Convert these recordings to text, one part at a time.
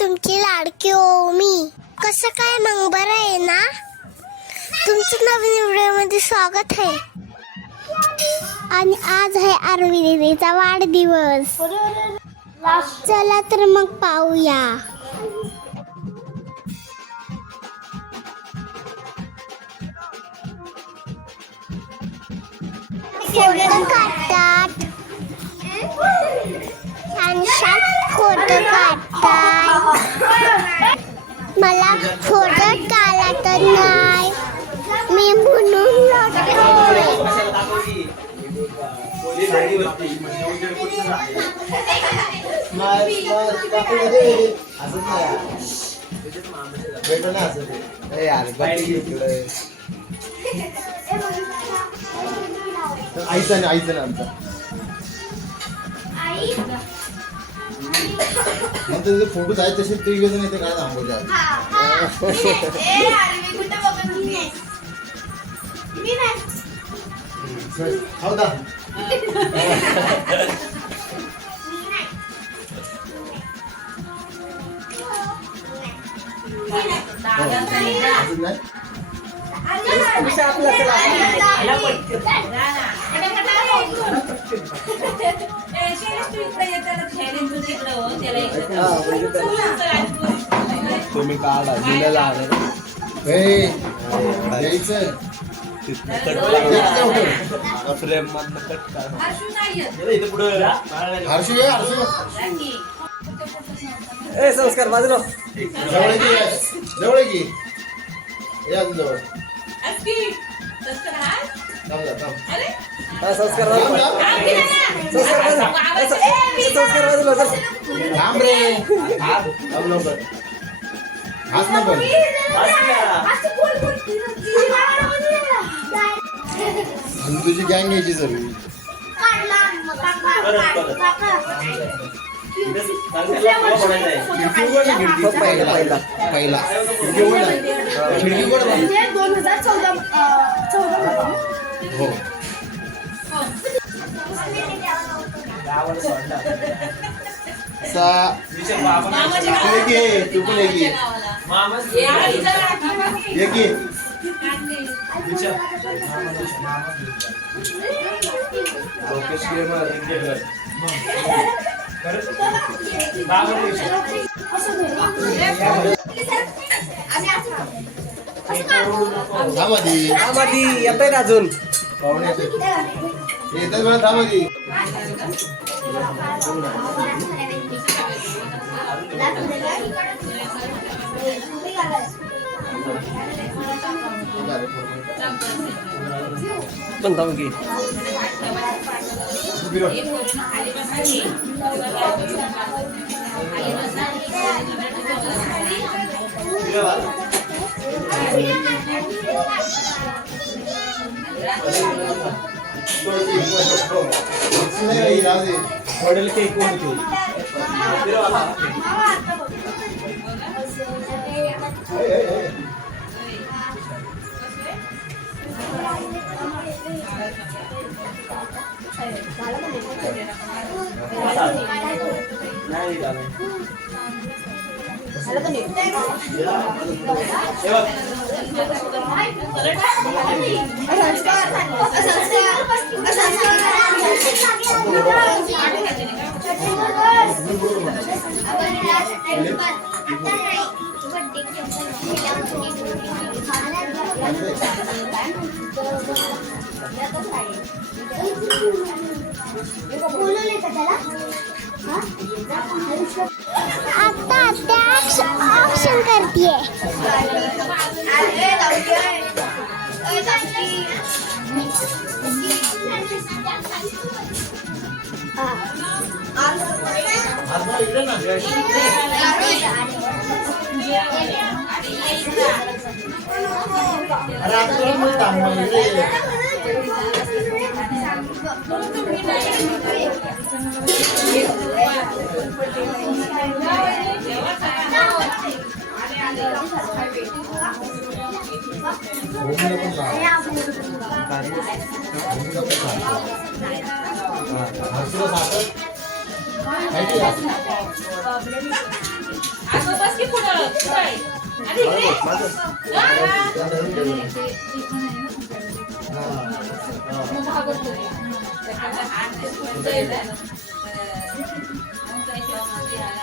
तुमची लाडकी ओमी. कसं काय मग बरं आहे ना? तुमचं नवीन व्हिडिओमध्ये स्वागत आहे. आणि आज आहे आरवी दीदीचा वाढदिवस. चला तर मग पाहूया. फोटो काढतात, छानशा फोटो काढतात. मला फोटो काढता नाही, मी म्हणून लढतोय. आईचा ना आमचा नंतर फोटो आहे तसे ते घेऊन येते काय थांबवते. हो दा तुम्ही काढा दिलेला द्यायचं फ्रेम मधनं कट हर्षू ए संस्कार बाजूला जवळ की या जवळ संस्कार थांब रे हाच ना पण तुझी गँग घ्यायची सगळी पहिला खिडकी कोण 2014 हो तू पण येतोय ना अजून पाहुणे येतात मला थांबादी पण थांब की मॉडेल केक कोणती आता ऑप्शन करतीये.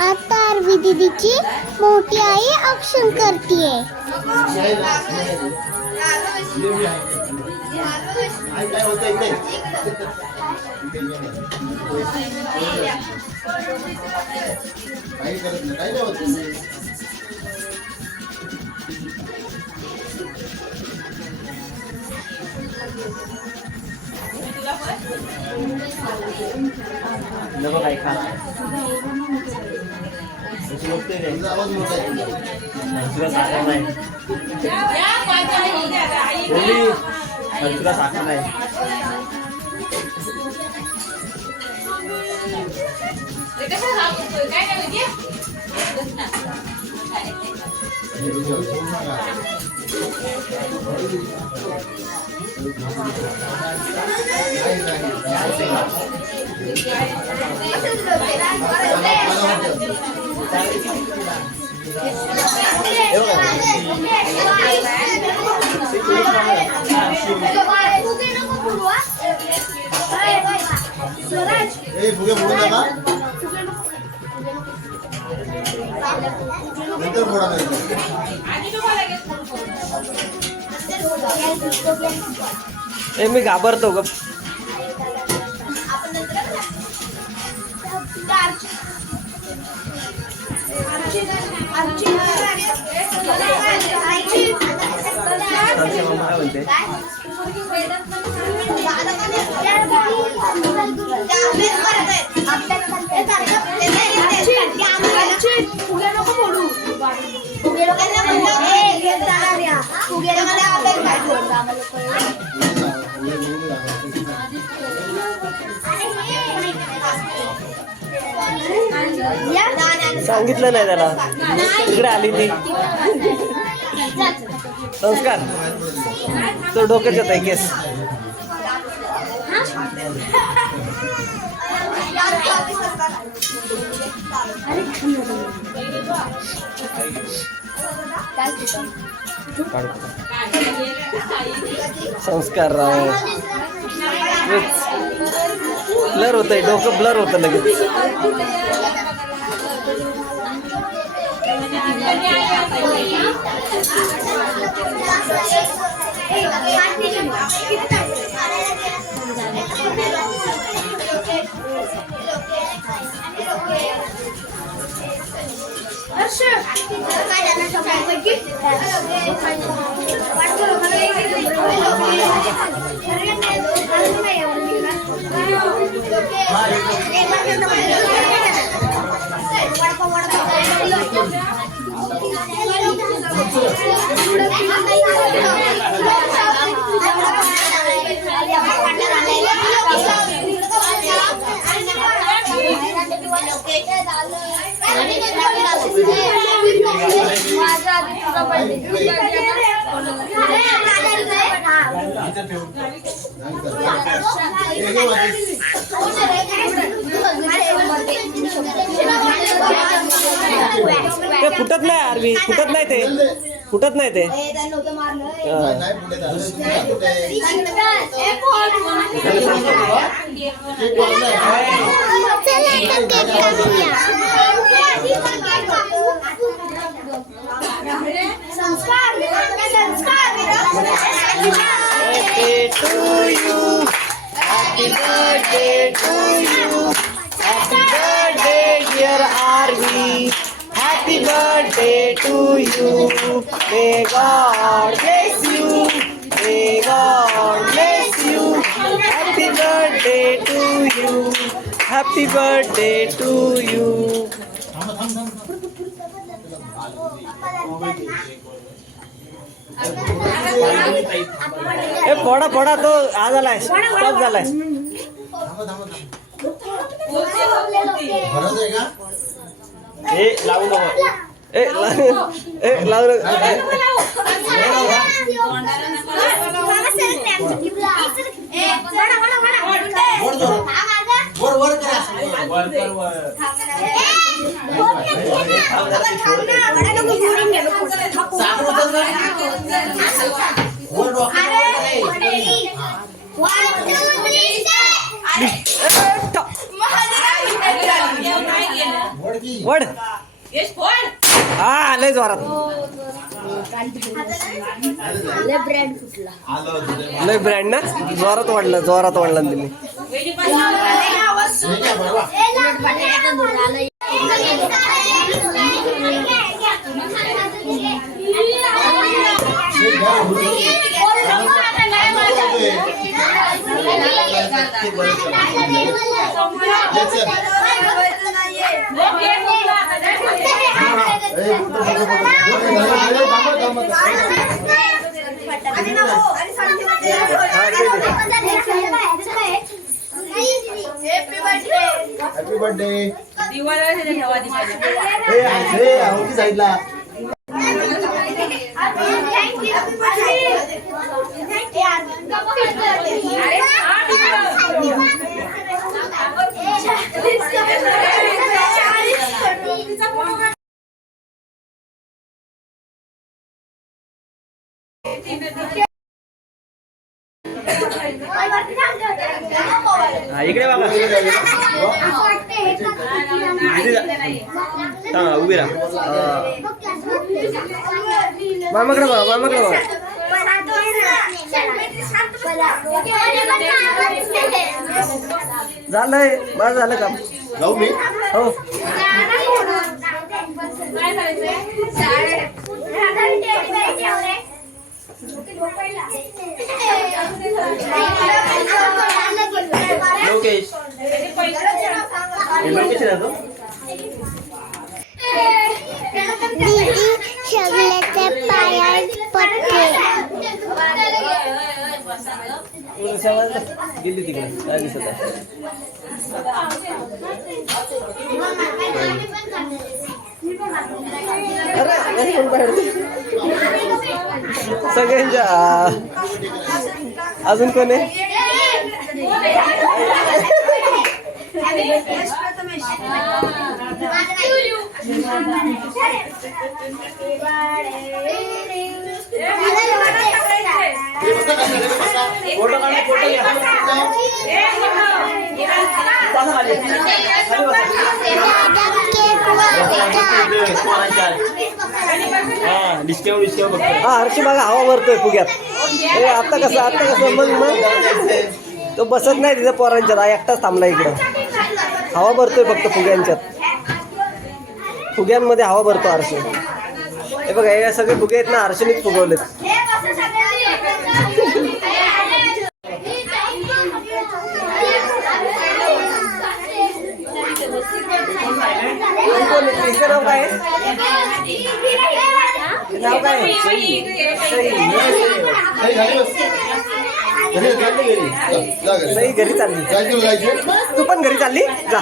आता आरवी दीदीची मोठी आई औक्षण करतीये. काय होतं इकडे काही करत नाही काय नाही होत नको काय खा तुझा आवाज मोठा आहे तुला साखर नाही तुला साखर नाही फुगे फोडू नका नंतर फोडा मी घाबरतो ग म्हणते सांगितलं नाही त्याला इकडे आली ती संस्कार तो डोक्यात येत आहे केस संस्कार राव ब्लर होत आहे डोकं ब्लर होतं लगेच ते फुटत नाही आरवी फुटत नाही ते फुटत नाही ते Happy to you, happy birthday to you, happy birthday dear Arvi, happy birthday to you, may God bless you, may God bless you, happy birthday to you, happy birthday to you. ए फोडा फोडा तो आ झालाय stop झालाय ए लावू नको ए लावू नको वड हा लय जोरात लय ब्रँड ना जोरात वाढला तुम्ही हॅपी बर्थडे साईडला इकडे बाबा उभी राहा मामाकडे बघा झालंय माझं झालं काम जाऊ मी हो लोकेश दीदी सगळ्याच्या पायात पडते. गेली तिकडे काय दिसत आहे सगळ्यांच्या अजून कोण आहे हा हर्षी बघा हवा भरतोय फुग्यात आता कसं मग तो बसत नाही तिथं पोरांच्यात एकटाच थांबला इकडं हवा भरतोय फक्त फुग्यांमध्ये हवा भरतो हर्ष हे बघा हे सगळे फुगे आहेत ना हर्षीनेच फुगवलेत नाव काय नाव काय सई घरी चालली तू पण घरी चालली जा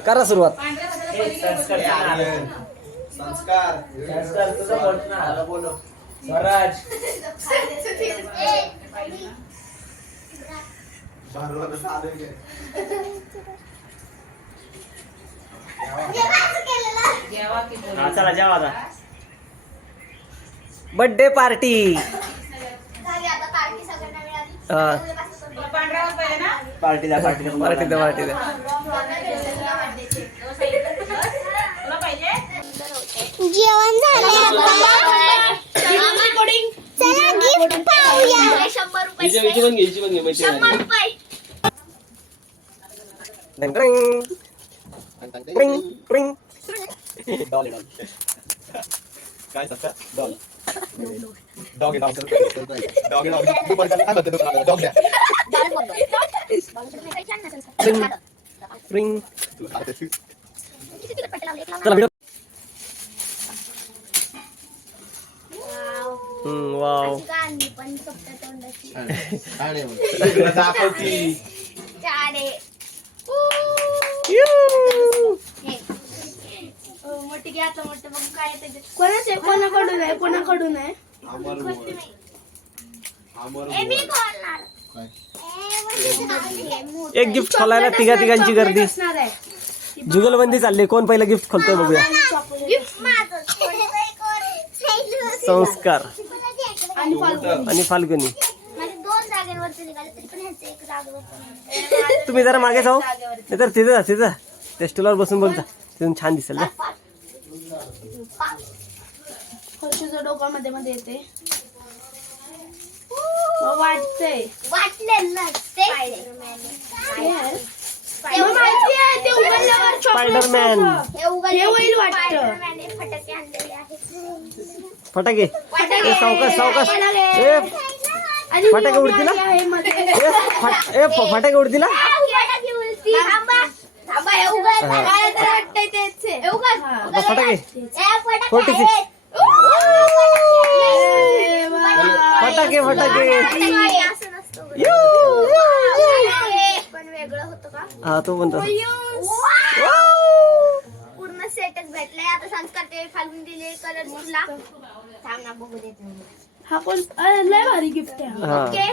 करा सुरुवात संस्कार स्वराज चला जेवा आता बर्थडे पार्टी पार्टी द्या जेवण झाले आता चला गिफ्ट पाहूया. 100 रुपये काय सांगता डॉग डॉग चला वाव गाणी पण चपट्या तोंडाची इकडं दाखव की. चारे मोठी घ्या आता मोठं बघ काय त्याच्यात कोणाचे कोणाकडून आहे कोणाकडून आहे ए मी खोलणार एक गिफ्ट खोलायला तिघांची गर्दी असणार आहे जुगलबंदी चालली कोण पहिलं गिफ्ट खोलतोय बघूया गिफ्ट माझं संस्कार आणि फाल्गुनी. आणि फाल्गुनी माझे 2 जागेवरती निघाले तरी पण ह्याचं एक जागेवर तुम्ही जरा मागे जाऊ नाही तर तिथं त्या स्टूलवर बसून बोलता तिथून छान दिसेल ना हर्षूचं डोक्यामध्ये मध्ये येते वाटतंय वाटलेलं ते मग माहिती आहे ते उघडल्यावर स्पायडरमॅन हे होईल वाटतं. स्पायडरमॅनने फटाके आणलेले आहेत फटाके ए, सावकाश ए आणि फटाके उडतील ना? आहे मध्ये फटाके उडतील ना? फटाके उडती. थांबा हे उघड मला तर वाटतंय तेच आहे. हे उघड हा. आता फटाके ए, फटाके 46. आहेत. अरे वा. फटाके फटाके असं नसतं. पण वेगळं होतं का हा तो म्हणतो पूर्ण सेटच भेटलाय आता संस्कार ते फालून दिले कलर तुला थांब ना बघू देत नाही हा पण अरे लय भारी गिफ्ट आहे हा ओके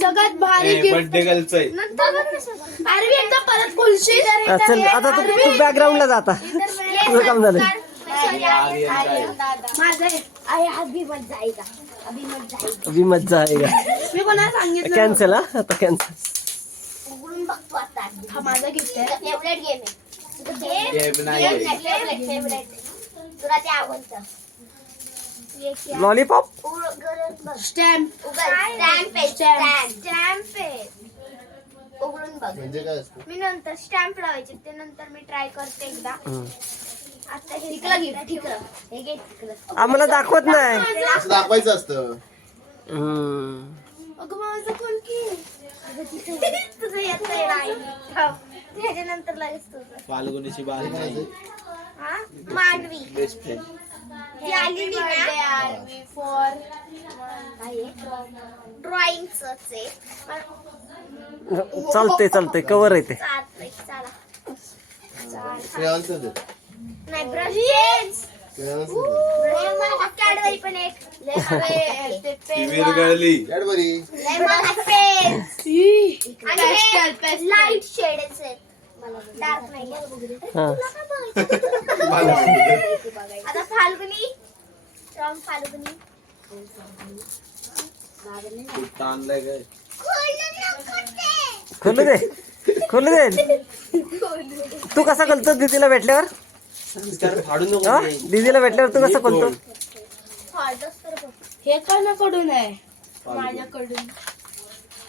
सगळ्यात भारी गिफ्ट बर्थडे गर्लचं आहे. नंतर बघ कसं अरे एकदा परत बोलशील चल आता तू बॅकग्राऊंडला जा आता तुझं काम झालं माझं आहे. अरे अभी मत जाएगा अभी मत जाएगा अभी मज्जा आहे मी कोणाला सांगितलं कॅन्सल हा आता कॅन्सल उघडून बघतो आता हा माझा गिफ्ट आहे फेवरेट गेम आहे Game नाही. फेवरेट तुला ते आवडतं लॉलीपॉप स्टॅम्प स्टॅम्प आहे उघडून बघ म्हणजे काय असतं मी नंतर स्टॅम्प लावायचे ते नंतर मी ट्राय करते एकदा आता हे ठिकलं गिफ्ट ठिकलं हे घे ठिकलं आम्हाला दाखवत नाही असं दाखवायचं असतं. अगं माझं कोण की तुझं येत नाही त्याच्यानंतर लगेच तुझं फाल्गुनीची बाल हा मांडवी बेस्ट फ्रेंड. ती आली ना ड्रॉइंगच आहे चालतंय कवर आहे ते चालतंय चला श्रेयांचं दे. नाही ब्रश श्रेयांचं दे. कॅडबरी पण एक लय हवे ते ती पेन विरघळली. लय मला पेन आणि लाईट शेड्स आहेत डार्क नाही हा आता फाल्गुनी फ्रॉम फाल्गुनी खूप ताणलंय काय. खोलू दे तू कसा खोलतो दीदीला भेटल्यावर फाडून नको हा दीदीला भेटल्यावर तू कसा खोलतो हॉल्डच तर बघ हे कोणाकडून आहे माझ्याकडून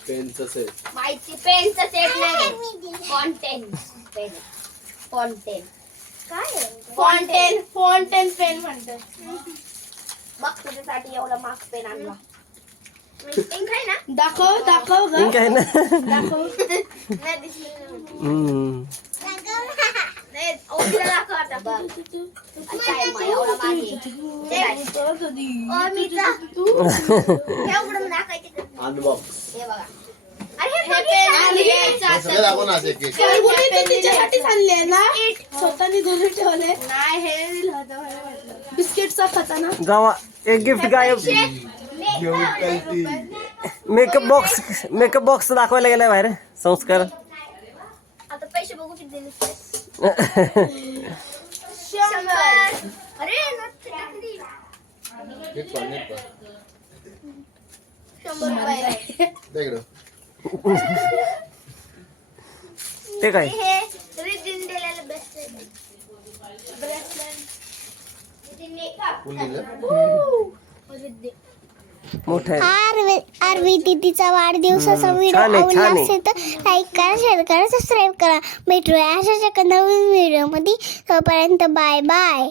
पेनचं सेट. माहिती पेनचं सेट नाही फॉन्टेन पेन फॉन्टेन काय फॉन्टेन पेन म्हणतात बघ तुझ्यासाठी एवढा मार्क्स पेन आणला इंक आहे ना दाखव ग ठीक आहे ना दाखव नाही दिसली हम्म. नाही ओळखीला दाखव आता बघ अच्छा आहे मा, एवढा मागे ते काय? मीचा हे उघडून दाखवायचे अनबॉक्स. हे बघा अरे हे बघितलं? सगळं दाखव ना असं एक एक. तिच्यासाठीच आणले ना स्वतःने घरी ठेवले नाही हे दिलं होतं मला वाटलं. बिस्किटचा खताना जावा एक गिफ्ट गायब घेऊन काय ती. मेकअप बॉक्स दाखवायला गेलाय बाहेर संस्कार आता पैसे बघू किती दिले ते. 100. अरे नक्की टाकली. नीट पाड, नीट पाड. 100 रुपये दे इकडं. ते काय हे रिदिन दिलेलं बेस्ट आहे कोण दिलं? मोठं आहे आरवी दीदीचा वाढदिवसाचा व्हिडिओ छान आहे, आवडला छान आहे. असेल तर लाईक करा शेअर करा सबस्क्राईब करा भेटूया अशाच एका नवीन व्हिडिओमध्ये तोपर्यंत बाय बाय